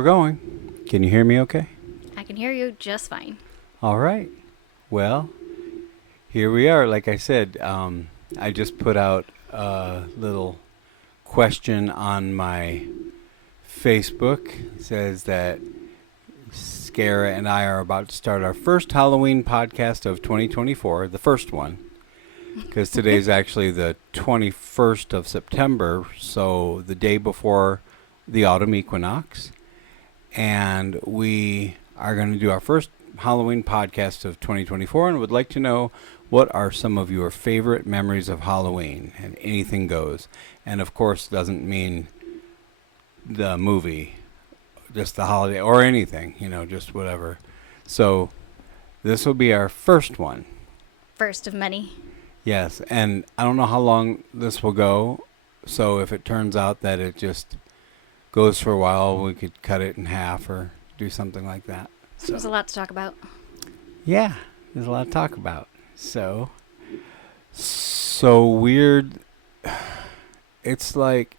We're going. Can you hear me okay? I can hear you just fine. All right. Well, here we are. Like I said, I just put out a little question on my Facebook. It says that Scara and I are about to start our first Halloween podcast of 2024, the first one, because today's actually the 21st of September, so the day before the autumn equinox. And we are going to do our first Halloween podcast of 2024 and would like to know what are some of your favorite memories of Halloween, and anything goes. And of course doesn't mean the movie, just the holiday or anything, just whatever. So this will be our first one. First of many. Yes, and I don't know how long this will go, so if it turns out that it just goes for a while, we could cut it in half or do something like that. So there's a lot to talk about. Yeah, there's a lot to talk about. So weird. It's like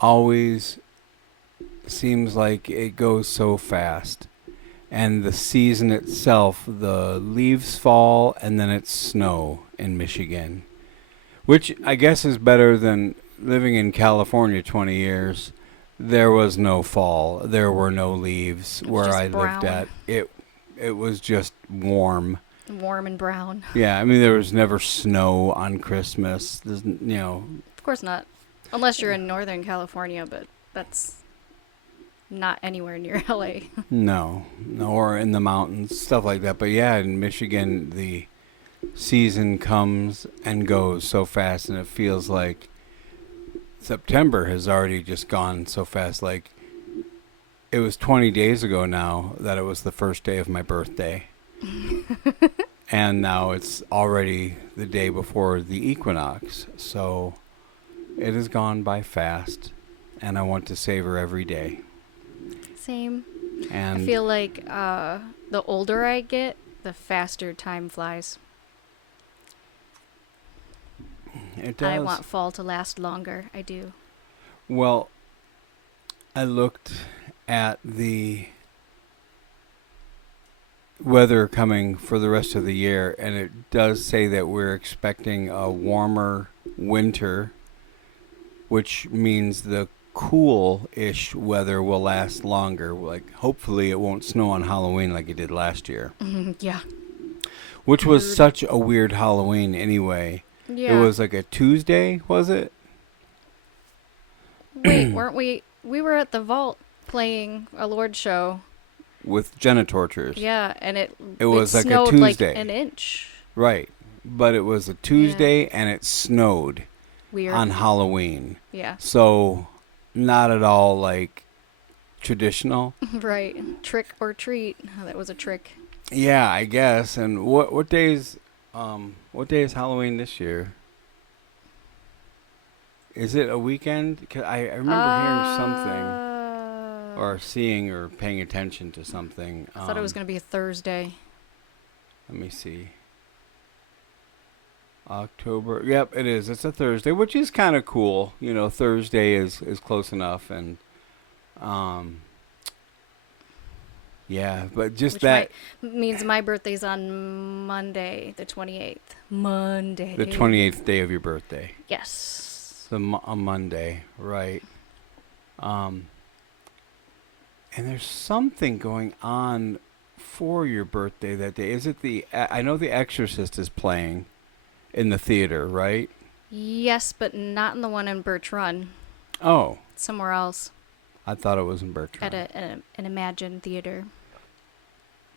always seems like it goes so fast. And the season itself, the leaves fall and then it's snow in Michigan, which I guess is better than living in California 20 years. There was no fall. There were no leaves where I lived at. It was just warm. Warm and brown. Yeah, I mean, there was never snow on Christmas. Of course not. Unless you're in Northern California, but that's not anywhere near LA. No, or in the mountains, stuff like that. But yeah, in Michigan, the season comes and goes so fast, and it feels like September has already just gone so fast. Like, it was 20 days ago now that it was the first day of my birthday. And now it's already the day before the equinox. So it has gone by fast, and I want to savor every day. Same. And I feel like the older I get, the faster time flies. it does. I want fall to last longer. I do. Well, I looked at the weather coming for the rest of the year, and it does say that we're expecting a warmer winter, which means the cool-ish weather will last longer. Like, hopefully it won't snow on Halloween like it did last year. Yeah. Which was such a weird Halloween anyway. Yeah. It was like a Tuesday, was it? Wait, weren't we? We were at the vault playing a Lord show. With Genitortures. Yeah, and it was like a snowed Tuesday. like an inch. Right. But it was a Tuesday, and it snowed Weird. on Halloween. Yeah. So not at all like traditional. Right. Trick or treat. Oh, that was a trick. Yeah, I guess. And what day is Halloween this year? Is it a weekend? 'Cause I remember hearing something or seeing or paying attention to something. I thought it was going to be a Thursday. Let me see. October. Yep, it is. It's a Thursday, which is kind of cool. Thursday is close enough, and yeah, but just Which that means my birthday's on Monday, the 28th. Monday. the 28th day of your birthday. Yes. A Monday, right? And there's something going on for your birthday that day. Is it I know The Exorcist is playing in the theater, right? Yes, but not in the one in Birch Run. Oh. Somewhere else. I thought it was in Bertrand. At an Imagine theater.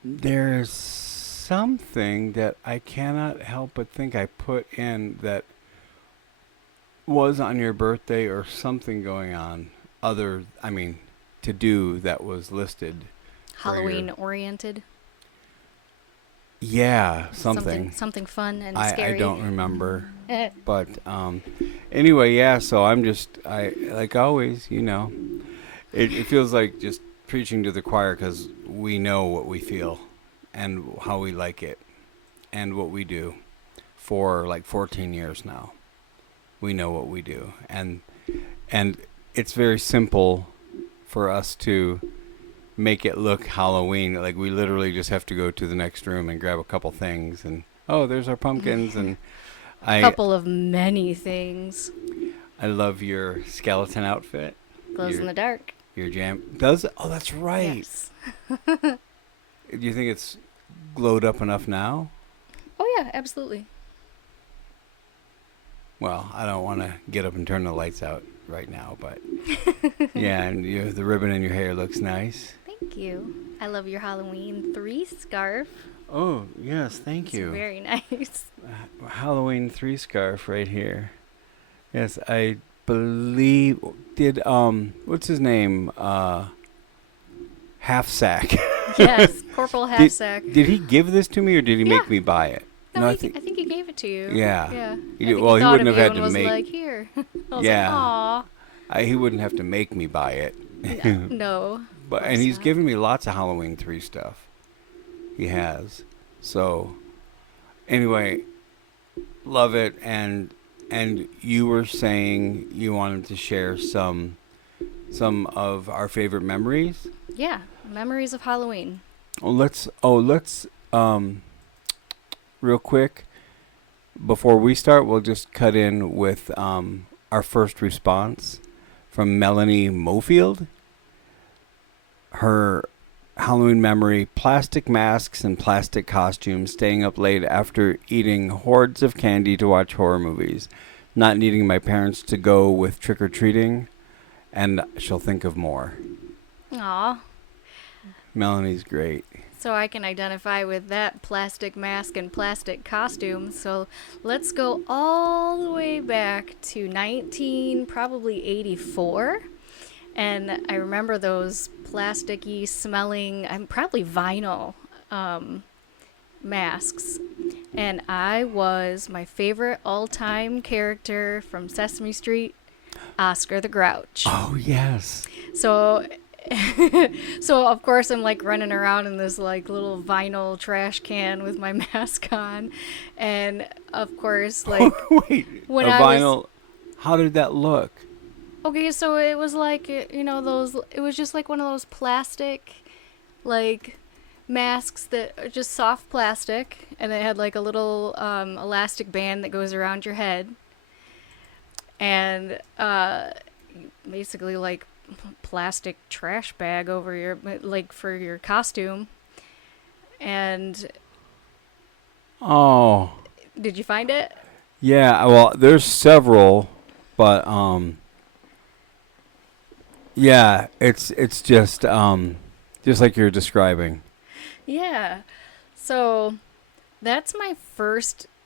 There's something that I cannot help but think I put in that was on your birthday, or something going on to do that was listed. Halloween oriented. Yeah, something fun and I scary. don't remember. But anyway, yeah, so I like always, it feels like just preaching to the choir, because we know what we feel and how we like it and what we do for like 14 years now. We know what we do, and it's very simple for us to make it look Halloween. Like we literally just have to go to the next room and grab a couple things, and oh, there's our pumpkins. And I Couple of many things. I love your skeleton outfit. Glows Your in the dark. your jam does. Oh, that's right. Yes. Do you think it's glowed up enough now? Oh yeah, absolutely. Well, I don't want to get up and turn the lights out right now, but yeah, and the ribbon in your hair looks nice. Thank you. I love your Halloween 3 scarf. Oh, yes, thank It's you. very nice. Halloween 3 scarf right here. Yes, I believe did what's his name? Half Sack. Yes, Corporal Halfsack. Did he give this to me or did he make Yeah. me buy it? No, I think he gave it to you. Yeah. Yeah. He I did- think well, he thought wouldn't of have you had and to was make- like, here. I was Yeah. like, aw. He wouldn't have to make me buy it. No. But course and he's not. given me lots of Halloween 3 stuff. He has. So anyway, love it. And you were saying you wanted to share some of our favorite memories. Yeah, memories of Halloween. Let's real quick before we start, we'll just cut in with our first response from Melanie Mofield. Her Halloween memory: plastic masks and plastic costumes, staying up late after eating hordes of candy to watch horror movies, not needing my parents to go with trick-or-treating, and she'll think of more. Aw. Melanie's great. So I can identify with that plastic mask and plastic costume. So let's go all the way back to probably 84. And I remember those plasticky smelling, probably vinyl masks. And I was my favorite all-time character from Sesame Street, Oscar the Grouch. Oh, yes. So so of course I'm like running around in this like little vinyl trash can with my mask on, and of course like Wait, when a I vinyl. How did that look? okay, so it was like those, it was just like one of those plastic like masks that are just soft plastic, and it had like a little elastic band that goes around your head, and basically like plastic trash bag over your, like, for your costume. And Oh, did you find it? yeah. Well, there's several, but yeah, it's just like you're describing. Yeah. So that's my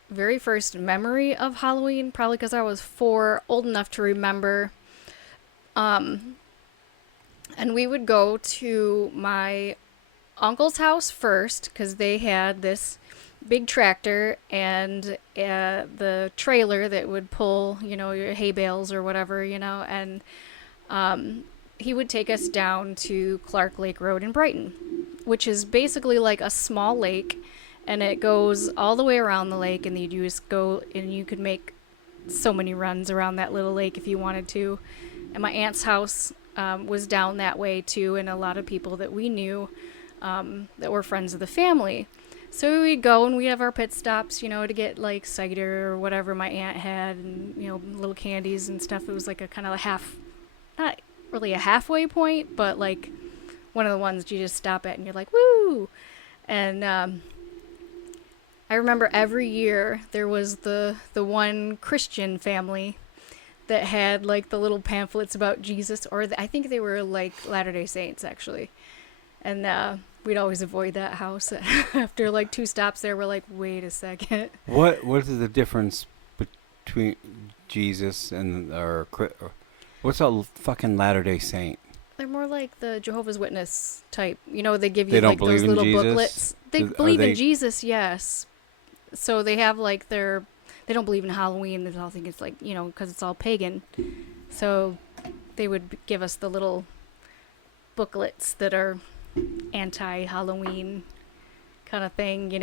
very first memory of Halloween, probably because I was 4, old enough to remember. And we would go to my uncle's house first because they had this big tractor and the trailer that would pull, your hay bales or whatever, and he would take us down to Clark Lake Road in Brighton, which is basically like a small lake, and it goes all the way around the lake, and you just go and you could make so many runs around that little lake if you wanted to. And my aunt's house was down that way too, and a lot of people that we knew that were friends of the family. So we'd go and we'd have our pit stops, to get like cider or whatever my aunt had, and little candies and stuff. It was like a kind of not really a halfway point, but like one of the ones you just stop at and you're like, woo! And I remember every year there was the one Christian family that had like the little pamphlets about Jesus, or I think they were like Latter-day Saints actually. And we'd always avoid that house. After like 2 stops there, we're like, wait a second. What is the difference between Jesus and what's a fucking Latter-day Saint? They're more like the Jehovah's Witness type. They give you They don't like those believe in little Jesus? booklets. They Are believe they- in Jesus, yes. So they have like they don't believe in Halloween. They all think it's like, because it's all pagan. So they would give us the little booklets that are anti-Halloween kind of thing,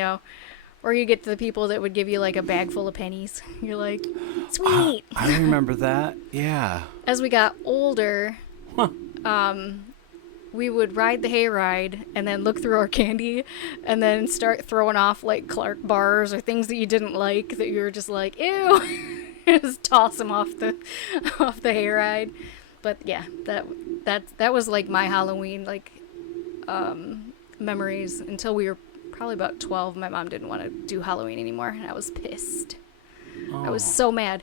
Or you get the people that would give you like a bag full of pennies. You're like, sweet. I remember that. Yeah. As we got older, Huh. we would ride the hayride and then look through our candy and then start throwing off like Clark bars or things that you didn't like that you were just like, ew. Just toss them off the hayride. But yeah, that was like my Halloween like memories until we were probably about 12. My mom didn't want to do Halloween anymore and I was pissed. I was Oh, so mad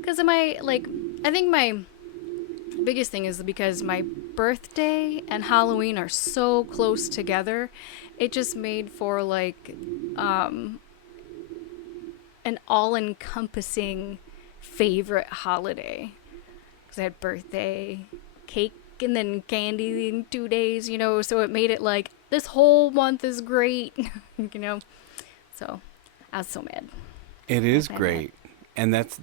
because of my like I think my biggest thing is because my birthday and Halloween are so close together. It just made for like an all-encompassing favorite holiday. Because I had birthday cake and then candy in 2 days, so it made it like this whole month is great, you know. So I was so mad. it I was is mad, mad. great. And that's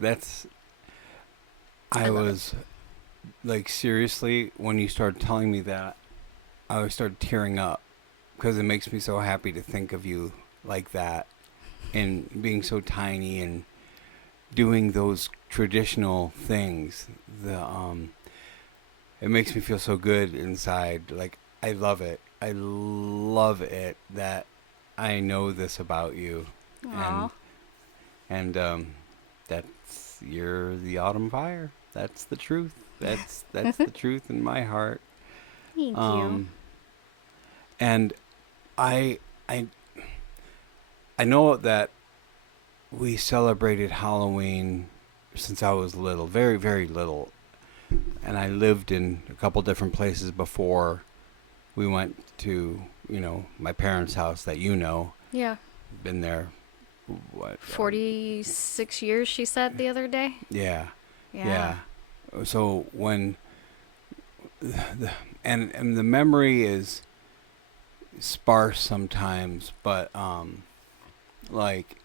I I love it. was like, seriously, when you started telling me that, I started tearing up because it makes me so happy to think of you like that and being so tiny and doing those traditional things. It makes me feel so good inside. Like, I love it. I love it that I know this about you, Aw, and and that's, you're the autumn fire. That's the truth. That's the truth in my heart. thank you. Um, and I I I know that we celebrated Halloween since I was little, very very little, and I lived in a couple different places before we went to, my parents' house that Yeah, been there, what, 46 years, she said the other day. yeah, Yeah. yeah. So when the, and the memory is sparse sometimes, but like,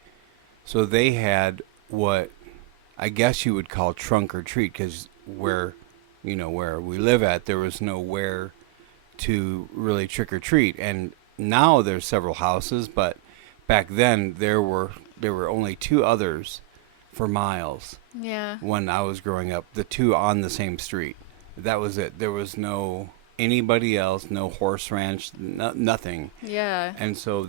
so they had what I guess you would call trunk or treat, because where we live at, there was nowhere to really trick or treat, and now there's several houses, but back then there were only two others for miles Yeah. when I was growing up, the two on the same street. That was it. There was no anybody else, no horse ranch, nothing. Yeah. And so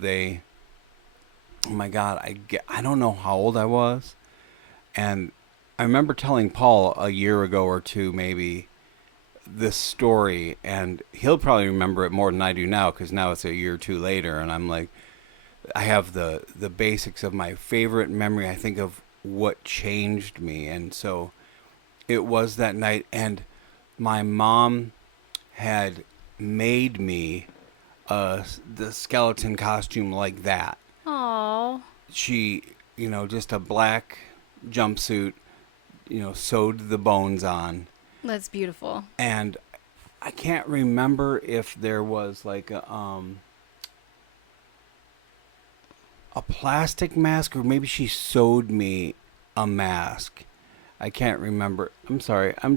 oh my God, I don't know how old I was. And I remember telling Paul a year ago or two, maybe, this story, and he'll probably remember it more than I do now, because now it's a year or two later, and I'm like, I have the basics of my favorite memory. I think of what changed me, and so it was that night, and my mom had made me the skeleton costume like that. Oh, She, just a black jumpsuit, sewed the bones on, that's beautiful. and I can't remember if there was like a plastic mask, or maybe she sewed me a mask. I can't remember. I'm sorry. I'm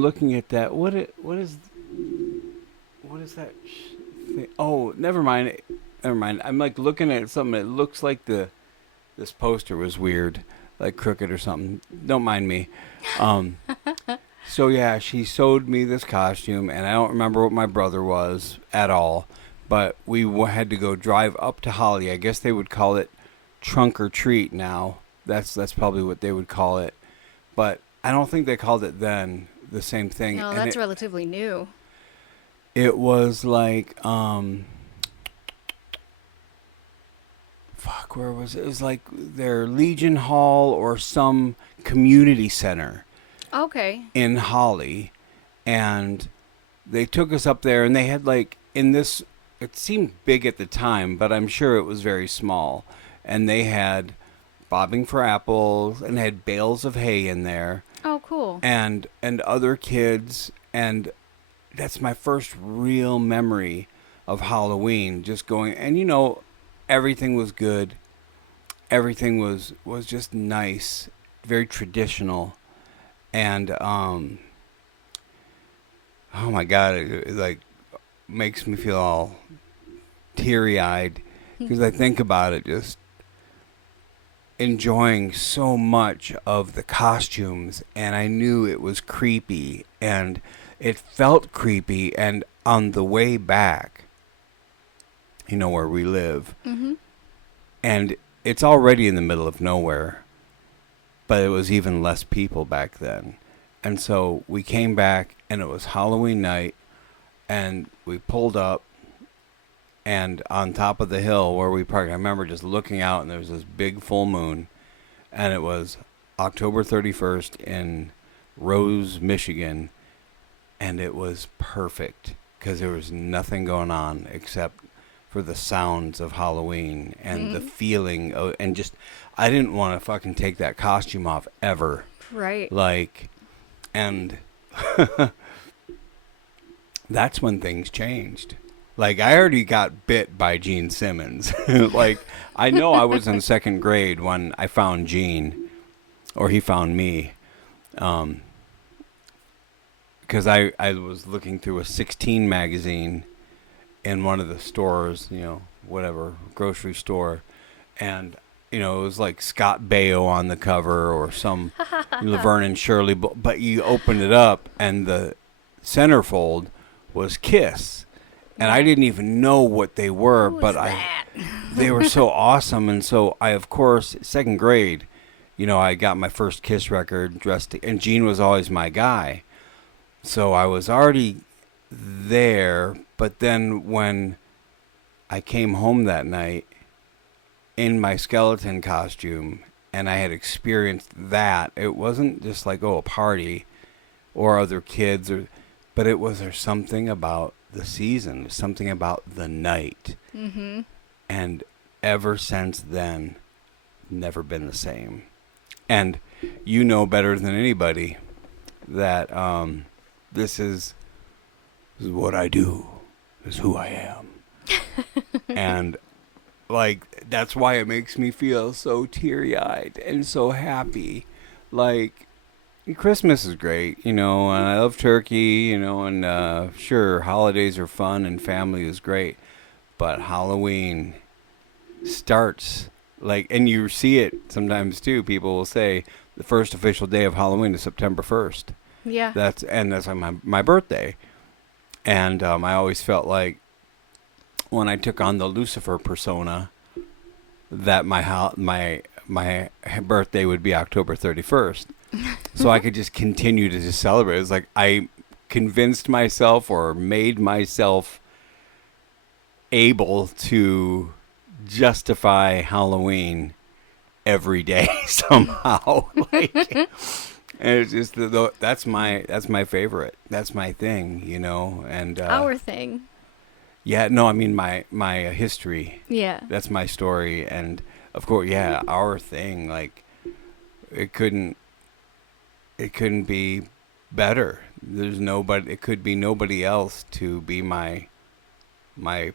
looking at that. What is that thing? Oh, never mind. Never mind. I'm like looking at something. It looks like this poster was weird, like crooked or something. Don't mind me. Um, so yeah, she sewed me this costume, and I don't remember what my brother was at all. But we had to go drive up to Holly. I guess they would call it trunk or treat now. That's probably what they would call it. But I don't think they called it then the same thing. No, And that's relatively new. it was like fuck, where was it? It was like their Legion Hall or some community center Okay. in Holly, and they took us up there, and they had like in this. It seemed big at the time, but I'm sure it was very small. And they had bobbing for apples, and had bales of hay in there, Oh, cool. and other kids, and that's my first real memory of Halloween. Just going, and everything was good. Everything was just nice, very traditional, and oh my God, it like makes me feel all teary eyed because I think about it, just enjoying so much of the costumes, and I knew it was creepy, and it felt creepy. And on the way back, where we live, Mm-hmm. and it's already in the middle of nowhere, but it was even less people back then. And so we came back, and it was Halloween night, and we pulled up, and on top of the hill where we parked, I remember just looking out, and there was this big full moon, and it was October 31st in Rose, Michigan, and it was perfect because there was nothing going on except for the sounds of Halloween and the feeling of, and just, I didn't want to fucking take that costume off ever. Right. Like, and that's when things changed. Like, I already got bit by Gene Simmons. Like, I know I was in second grade when I found Gene, or he found me. Because I was looking through a 16 magazine in one of the stores, whatever, grocery store. And, it was like Scott Baio on the cover or some Laverne and Shirley. But you opened it up, and the centerfold was Kiss. And I didn't even know what they were, but they were so awesome. And so I, of course, second grade, I got my first Kiss record and Gene was always my guy. So I was already there, but then when I came home that night in my skeleton costume and I had experienced that, it wasn't just like, a party or other kids, but there's something about the season, something about the night. Mm-hmm. And ever since then, never been the same. And you know better than anybody that this is what I do, is who I am. And like, that's why it makes me feel so teary-eyed and so happy. Like, Christmas is great, and I love turkey, and sure, holidays are fun and family is great. But Halloween starts, like, and you see it sometimes too. People will say the first official day of Halloween is September 1st. Yeah. That's like my birthday. And I always felt like when I took on the Lucifer persona that my birthday would be October 31st. So I could just continue to just celebrate. It was like I convinced myself or made myself able to justify Halloween every day somehow. Like, and it's just that's my favorite. That's my thing, And Our thing. yeah, no, I mean my history. Yeah. That's my story, and of course, yeah, our thing. Like, it couldn't be better. There's nobody. It could be nobody else to be my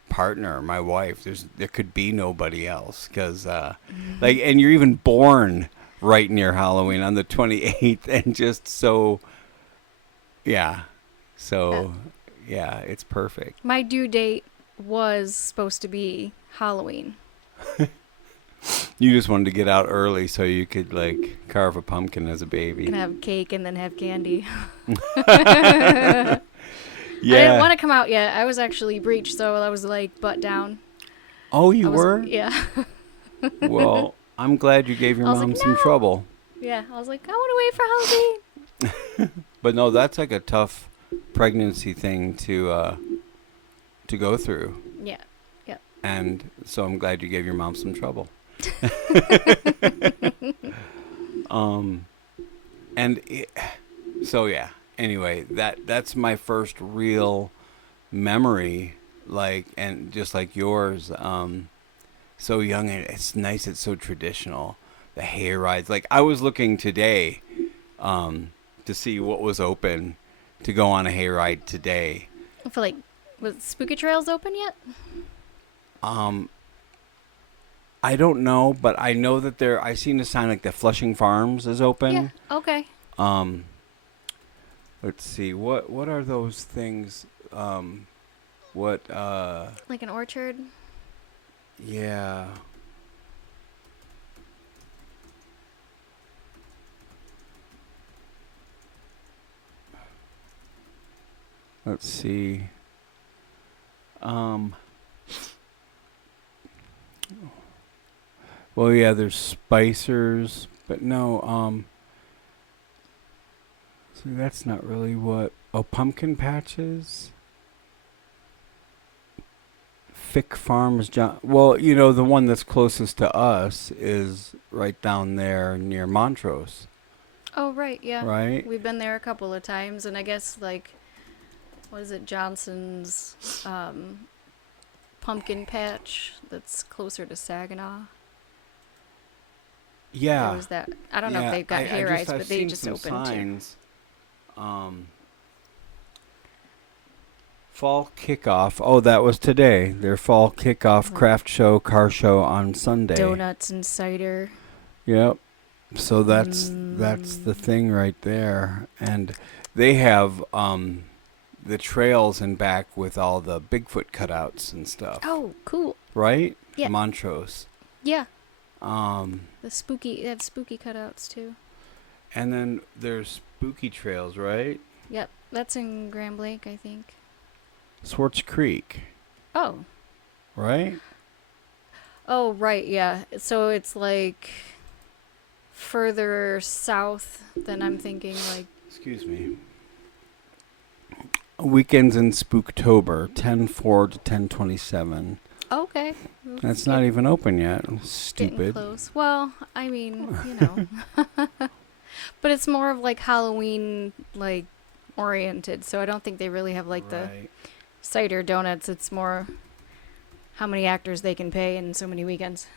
partner, my wife. There could be nobody else because, like, and you're even born right near Halloween on the 28th, and just so, yeah, it's perfect. My due date was supposed to be Halloween. You just wanted to get out early so you could, like, carve a pumpkin as a baby. And have cake and then have candy. Yeah. I didn't want to come out yet. I was actually breached, so I was like butt down. Oh, you were? Yeah. Well, I'm glad you gave your mom some trouble. Yeah, I was like, I want to wait for Halloween. But no, that's like a tough pregnancy thing to go through. Yeah. Yep. And so I'm glad you gave your mom some trouble. So yeah. Anyway, that's my first real memory, like, and just like yours. So young, and it's nice. It's so traditional. The hay rides. Like, I was looking today, to see what was open to go on a hayride today. I feel like, was Spooky Trails open yet? I don't know, but I know that I seen a sign like the Flushing Farms is open. Yeah. Okay. Let's see, what are those things? Like an orchard? Yeah. Let's see. Um, well, yeah, there's Spicers, but no. See, that's not really what. Oh, pumpkin patches. Fick Farms, John. Well, you know, the one that's closest to us is right down there near Montrose, Oh, right, yeah. right? We've been there a couple of times, and I guess, like, what is it, Johnson's pumpkin patch that's closer to Saginaw? There Yeah, was that. I don't know if yeah. they've got hayrides, I've but they seen just some opened too. signs. Fall kickoff. Oh, that was today. Their fall kickoff Right. craft show, car show on Sunday. Donuts and cider. Yep. So that's the thing right there, and they have the trails in back with all the Bigfoot cutouts and stuff. Oh, cool. Right? Yeah. Montrose. Yeah. Um, They had spooky cutouts too. and then there's spooky trails, right? Yep. That's in Grand Lake, I think. Swartz Creek, Oh. right? Oh, right, yeah. So it's like further south than I'm thinking, like. Excuse me. Weekends in Spooktober, 10/4 to 10/27. Okay. That's not even open yet. Getting Stupid. close. Well, I mean, you know. But it's more of like Halloween, like, oriented. So I don't think they really have like the Right. cider donuts. It's more how many actors they can pay in so many weekends.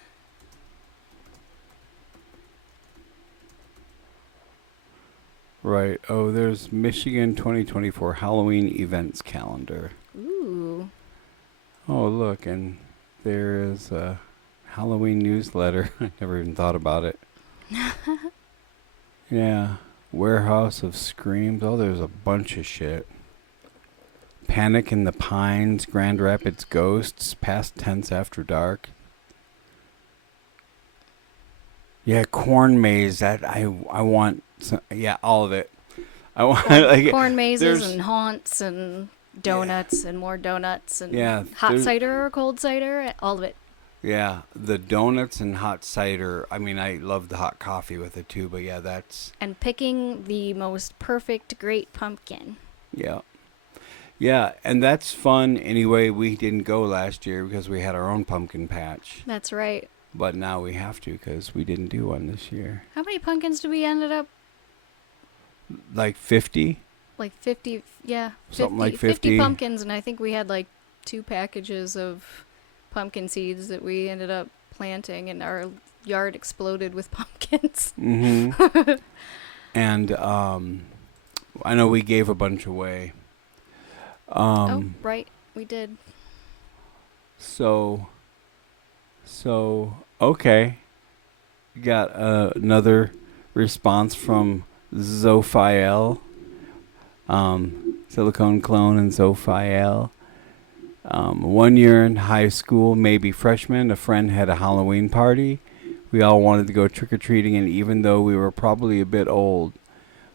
Right. Oh, there's Michigan 2024 Halloween events calendar. Ooh. Oh, look, and there is a Halloween newsletter. I never even thought about it. Yeah. Warehouse of Screams. Oh, there's a bunch of shit. Panic in the Pines, Grand Rapids Ghosts, Past Tense After Dark. Yeah, Corn Maze. That I want. Yeah, all of it. I want like Corn mazes there's- and haunts and donuts and more donuts and Yeah, hot there's- cider or cold cider, all of it. Yeah, the donuts and hot cider. I mean, I love the hot coffee with it too. But yeah, that's And picking the most perfect great pumpkin. yeah, yeah, and that's fun. Anyway, we didn't go last year because we had our own pumpkin patch, That's right. but now we have to because we didn't do one this year. How many pumpkins did we ended up? Like 50. Like 50, yeah. Something like 50 50. pumpkins, and I think we had like 2 packages of pumpkin seeds that we ended up planting, and our yard exploded with pumpkins. Mm-hmm. And I know we gave a bunch away. Oh, right. We did. So okay. Got another response from Zophiel. Silicone Clone and Zophiel. 1 year in high school, maybe freshman, a friend had a Halloween party. We all wanted to go trick-or-treating, and even though we were probably a bit old,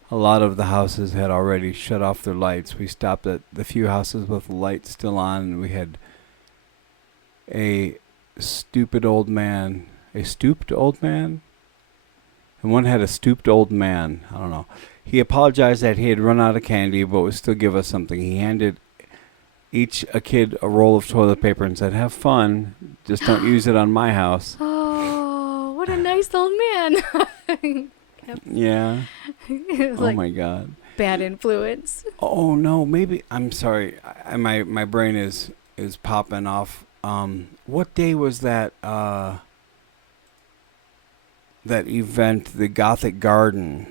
a lot of the houses had already shut off their lights. We stopped at the few houses with the lights still on, and we had a stooped old man? And one had a stooped old man. I don't know. He apologized that he had run out of candy, but would still give us something. He handed each a kid a roll of toilet paper and said, "Have fun. Just don't use it on my house." Oh, what a nice old man. Yeah. It was Oh like my God. bad influence. Oh no. Maybe I'm sorry. My brain is popping off. What day was that? That event, the Gothic Garden.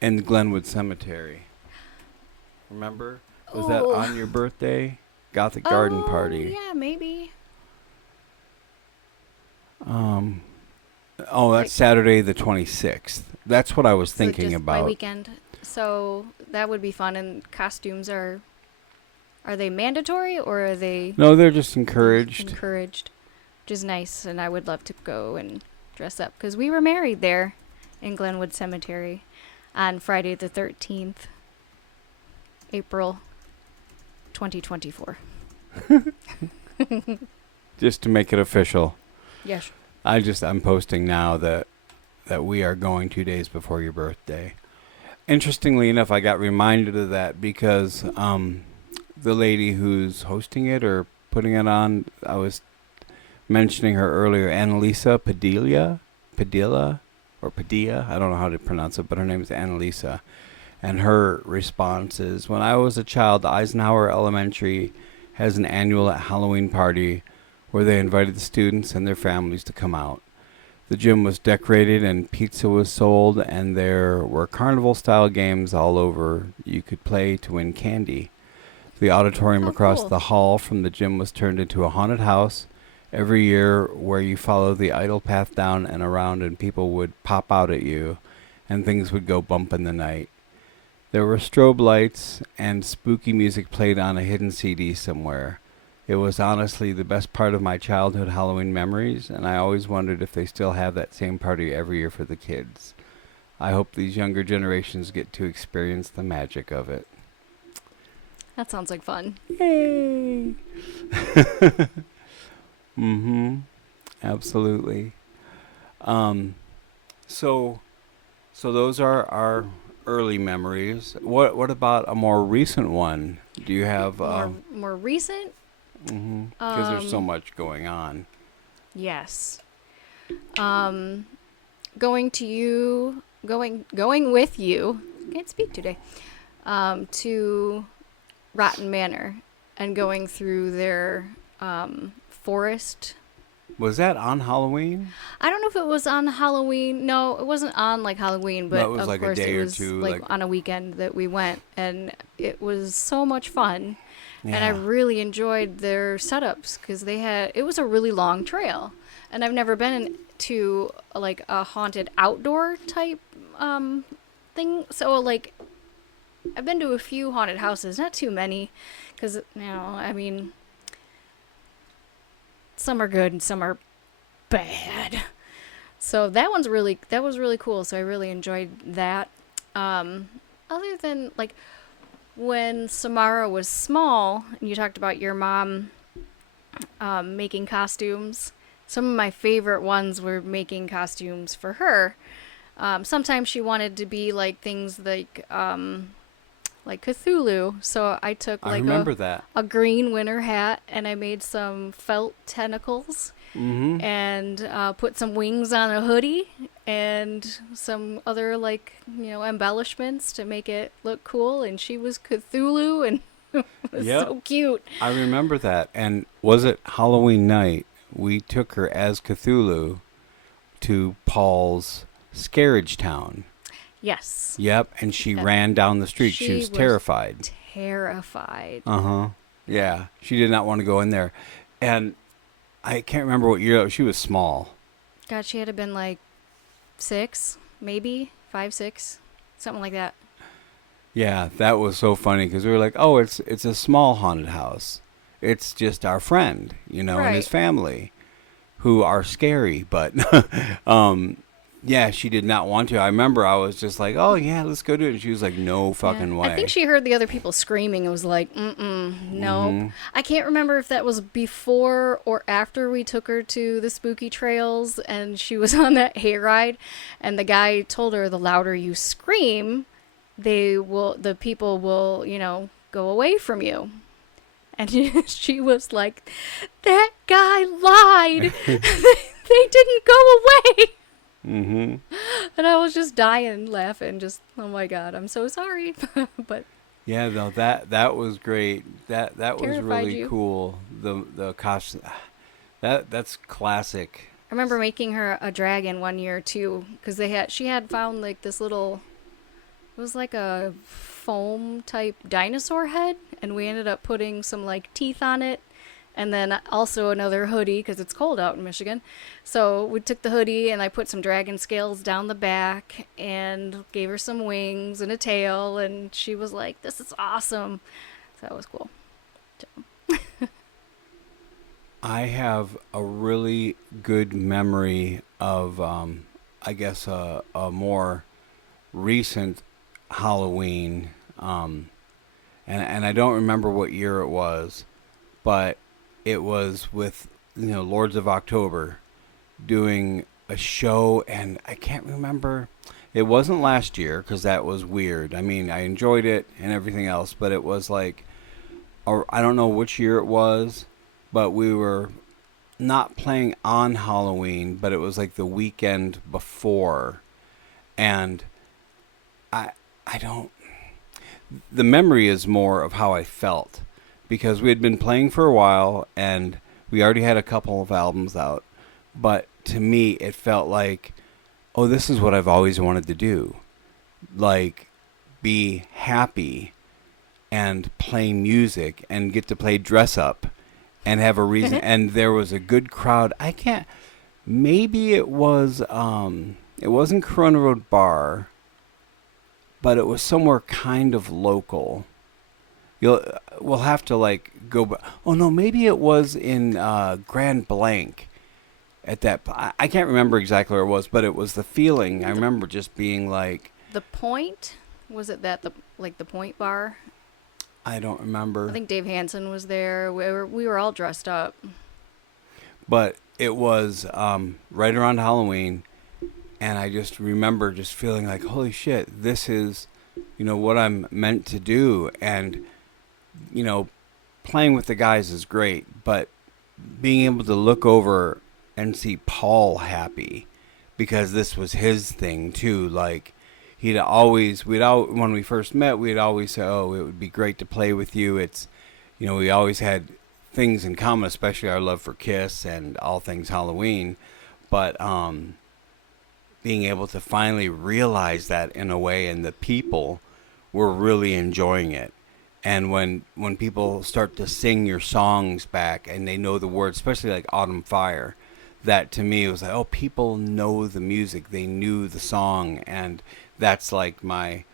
In Glenwood Cemetery. Remember? Was that Oh. on your birthday? Gothic Garden Oh, party. yeah, maybe. Oh, that's Like- Saturday the 26th. That's what I was So thinking just my about. weekend. So that would be fun. And costumes are they mandatory or are they No, they're just encouraged. encouraged? Which is nice, and I would love to go and dress up because we were married there in Glenwood Cemetery on Friday the 13th. April 2024. Just to make it official. Yes. I'm posting now that we are going 2 days before your birthday. Interestingly enough, I got reminded of that because the lady who's hosting it or putting it on, I was mentioning her earlier, Annalisa Padilla, or Padilla, I don't know how to pronounce it, but her name is Annalisa. And her response is, when I was a child, Eisenhower Elementary has an annual Halloween party where they invited the students and their families to come out. The gym was decorated and pizza was sold, and there were carnival-style games all over. You could play to win candy. The auditorium across cool. the hall from the gym was turned into a haunted house every year where you follow the idle path down and around, and people would pop out at you and things would go bump in the night. There were strobe lights and spooky music played on a hidden CD somewhere. It was honestly the best part of my childhood Halloween memories, and I always wondered if they still have that same party every year for the kids. I hope these younger generations get to experience the magic of it. That sounds like fun. Yay! Mm-hmm. Absolutely. So those are our early memories. What about a more recent one? Do you have more recent? Because there's so much going on. Yes. Going with you. I can't speak today. To Rotten Manor and going through their forest. Was that on Halloween? I don't know if it was on Halloween. No, it wasn't on like Halloween, but No, it was of like course a day it or was two, like on a weekend that we went, and it was so much fun. Yeah. And I really enjoyed their setups because it was a really long trail, and I've never been to like a haunted outdoor type thing. So like, I've been to a few haunted houses, not too many, because I mean, some are good and some are bad. So that was really cool. So I really enjoyed that. Other than like when Samara was small, and you talked about your mom making costumes. Some of my favorite ones were making costumes for her. Sometimes she wanted to be like things like Cthulhu. So I took like a green winter hat and I made some felt tentacles and put some wings on a hoodie and some other embellishments to make it look cool. And she was Cthulhu and it was so cute. I remember that. And was it Halloween night? We took her as Cthulhu to Paul's Scarage Town. Yes. Yep, and she ran down the street. She was terrified. Terrified. Uh-huh. Yeah, she did not want to go in there. And I can't remember what year. She was small. God, she had to been like 6, maybe 5, 6, something like that. Yeah, that was so funny because we were like, oh, it's a small haunted house. It's just our friend, and his family who are scary. But yeah, she did not want to. I remember I was just like, oh, yeah, let's go do it. And she was like, no fucking way. I think she heard the other people screaming and was like, nope. Mm-hmm. I can't remember if that was before or after we took her to the spooky trails and she was on that hayride. And the guy told her, the louder you scream, the people will, go away from you. And she was like, that guy lied. They didn't go away. Mm-hmm. And I was just dying laughing, just, oh my God, I'm so sorry. But yeah, no, that was great. That was really cool. The costume, that's classic. I remember making her a dragon one year too, because she had found like this little, it was like a foam type dinosaur head, and we ended up putting some like teeth on it. And then also another hoodie because it's cold out in Michigan. So we took the hoodie and I put some dragon scales down the back and gave her some wings and a tail. And she was like, this is awesome. So that was cool. So. I have a really good memory of, I guess, a more recent Halloween. and I don't remember what year it was, but it was with Lords of October doing a show, and I can't remember. It wasn't last year because that was weird. I mean, I enjoyed it and everything else, but it was like, or I don't know which year it was, but we were not playing on Halloween, but it was like the weekend before, and I I don't. The memory is more of how I felt because we had been playing for a while and we already had a couple of albums out, but to me it felt like, oh, this is what I've always wanted to do, like be happy and play music and get to play dress up and have a reason. And there was a good crowd. I can't. Maybe it was. It wasn't Corona Road Bar, but it was somewhere kind of local. We'll have to like go. Oh no, maybe it was in Grand Blanc. At that, I can't remember exactly where it was, but it was the feeling. I remember just being like, The Point? Was it that the Point bar? I don't remember. I think Dave Hansen was there. We were all dressed up. But it was right around Halloween, and I just remember just feeling like, holy shit, this is, what I'm meant to do. And, playing with the guys is great, but being able to look over and see Paul happy, because this was his thing too. Like, when we first met, we'd always say, oh, it would be great to play with you. It's, we always had things in common, especially our love for Kiss and all things Halloween. But being able to finally realize that in a way, and the people were really enjoying it. And when people start to sing your songs back and they know the words, especially like Autumn Fire, that to me was like, oh, people know the music, they knew the song, and that's like my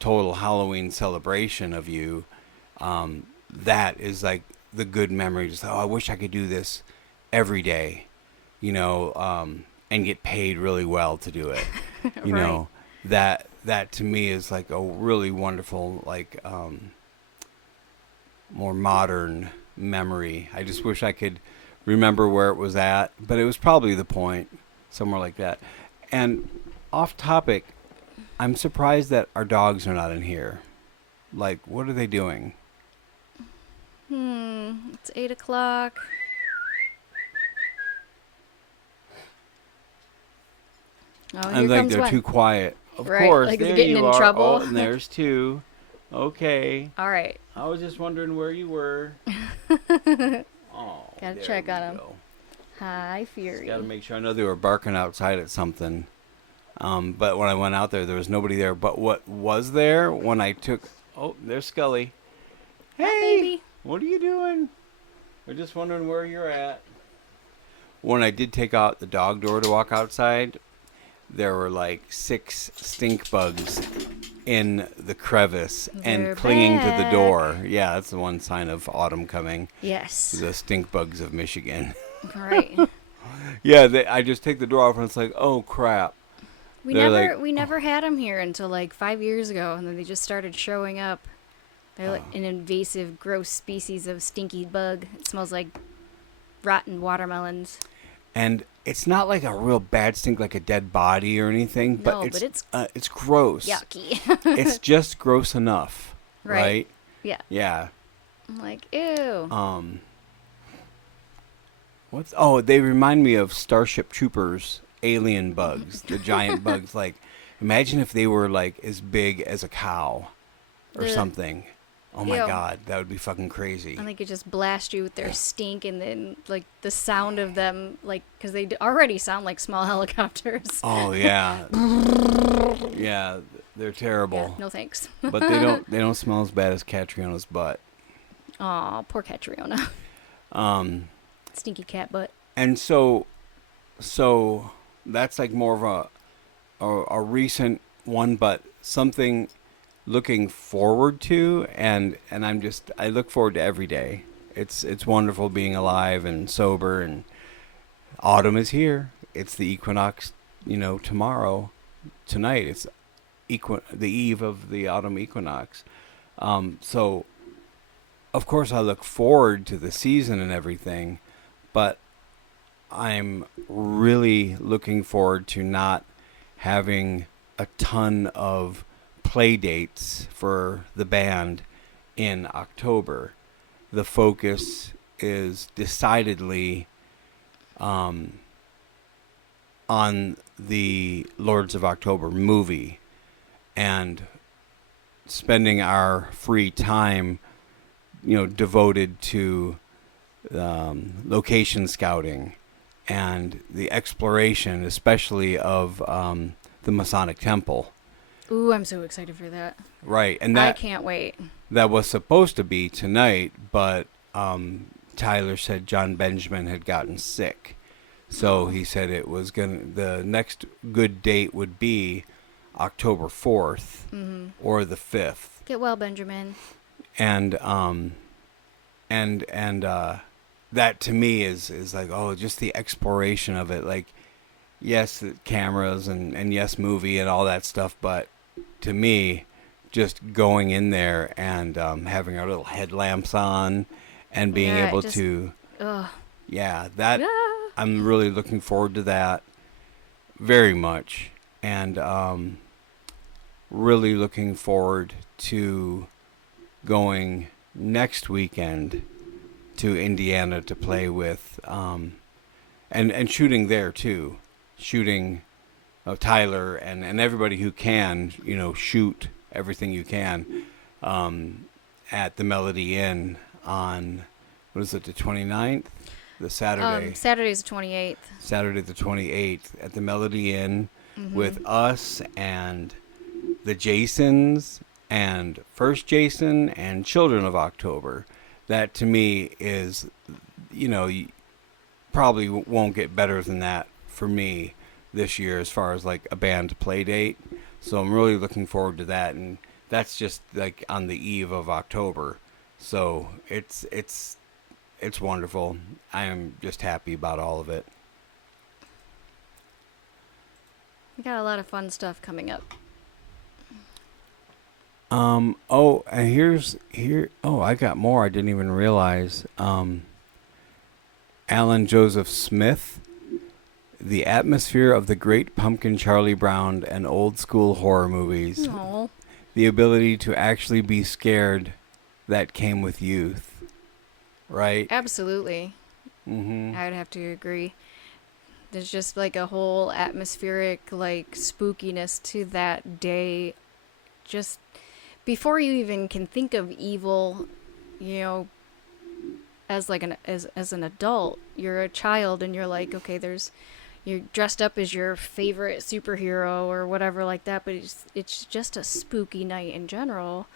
total Halloween celebration of you. That is like the good memory. Just, oh, I wish I could do this every day, and get paid really well to do it. You Right. know, that to me is like a really wonderful, like, more modern memory. I just wish I could remember where it was at, but it was probably the Point, somewhere like that. And off topic, I'm surprised that our dogs are not in here. Like, what are they doing? It's 8:00. Oh, I here think comes they're one. too quiet. Of Right, course, like they're there getting you in are. trouble. Oh, and there's two. Okay. All right. I was just wondering where you were. Oh, Gotta there check we on 'em. go. Hi, Fury. Got to make sure. I know they were barking outside at something. But when I went out there was nobody there. But what was there when I took... Oh, there's Scully. Hey, Hi, baby. what are you doing? We're just wondering where you're at. When I did take out the dog door to walk outside, there were like 6 stink bugs in the crevice and They're clinging to the back. door. Yeah, that's the one sign of autumn coming. Yes. The stink bugs of Michigan. All right. Yeah, I just take the door off and it's like, oh crap. We They're never like- we never had them here until like 5 years ago, and then they just started showing up. They're like an invasive, gross species of stinky bug. It smells like rotten watermelons. And it's not like a real bad stink, like a dead body or anything, but No, it's but it's gross. Yucky. It's just gross enough, Right. right? Yeah. Yeah. I'm like, ew. They remind me of Starship Troopers alien bugs, the giant bugs. Like, imagine if they were like as big as a cow or Ugh. something. Oh my Ew. God, that would be fucking crazy. And they could just blast you with their stink, and then like the sound of them, like, because they already sound like small helicopters. Oh yeah, yeah, they're terrible. Yeah, no thanks. But they don't smell as bad as Catriona's butt. Aw, poor Catriona. Stinky cat butt. And so that's like more of a recent one, but something looking forward to, and I look forward to every day. It's wonderful being alive and sober, and autumn is here. It's the equinox, tonight. It's the eve of the autumn equinox. So of course, I look forward to the season and everything, but I'm really looking forward to not having a ton of play dates for the band in October. The focus is decidedly um, on the Lords of October movie and spending our free time, devoted to location scouting and the exploration, especially of the Masonic Temple. Ooh, I'm so excited for that. Right, and I can't wait. that was supposed to be tonight, but Tyler said John Benjamin had gotten sick, so he said it was the next good date would be October 4th or the 5th, Get well, Benjamin. and that to me is like, oh, just the exploration of it. Like, yes, the cameras and yes, movie and all that stuff, but to me, just going in there and having our little headlamps on and being Yeah, able just- to, Ugh. that Ah. I'm really looking forward to that very much, and really looking forward to going next weekend to Indiana to play with, and shooting there too, shooting Tyler and everybody who can, shoot everything you can at the Melody Inn on, what is it, the 29th? The Saturday. Saturday's the 28th. Saturday the 28th at the Melody Inn with us and the Jasons and First Jason and Children of October. That to me is, probably won't get better than that for me this year as far as like a band play date. So I'm really looking forward to that, and that's just like on the eve of October. So it's wonderful. I am just happy about all of it. We got a lot of fun stuff coming up. Oh, and here. Oh, I got more. I didn't even realize. Alan Joseph Smith, The Atmosphere of the Great Pumpkin, Charlie Brown, and Old School Horror Movies. No. The ability to actually be scared that came with youth. Right? Absolutely. Mm-hmm. I'd have to agree. There's just like a whole atmospheric, like, spookiness to that day. Just before you even can think of evil, as like as an adult, you're a child and you're like, okay, you're dressed up as your favorite superhero or whatever like that, but it's just a spooky night in general.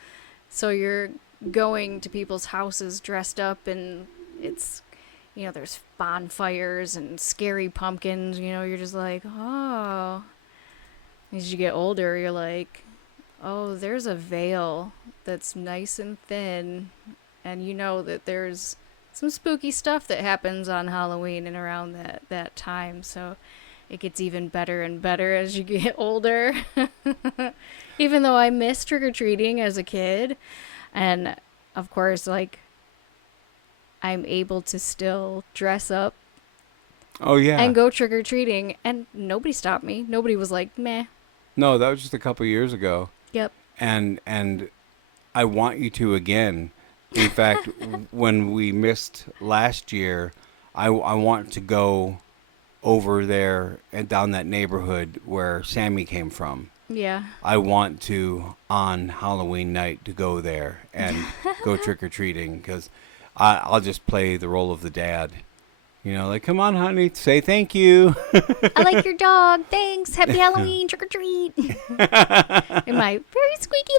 So you're going to people's houses dressed up, and it's, there's bonfires and scary pumpkins, you're just like, oh. As you get older, you're like, oh, there's a veil that's nice and thin, and that there's some spooky stuff that happens on Halloween and around that time, so it gets even better and better as you get older. Even though I miss trick-or-treating as a kid, and of course, like, I'm able to still dress up Oh yeah. and go trick-or-treating, and nobody stopped me. Nobody was like, meh. No, that was just a couple years ago. Yep. And I want you to again. In fact, when we missed last year, I want to go over there and down that neighborhood where Sammy came from. Yeah. I want to, on Halloween night, to go there and go trick-or-treating, because I'll just play the role of the dad. Like, come on, honey, say thank you. I like your dog. Thanks. Happy Halloween. Trick or treat. In my very squeaky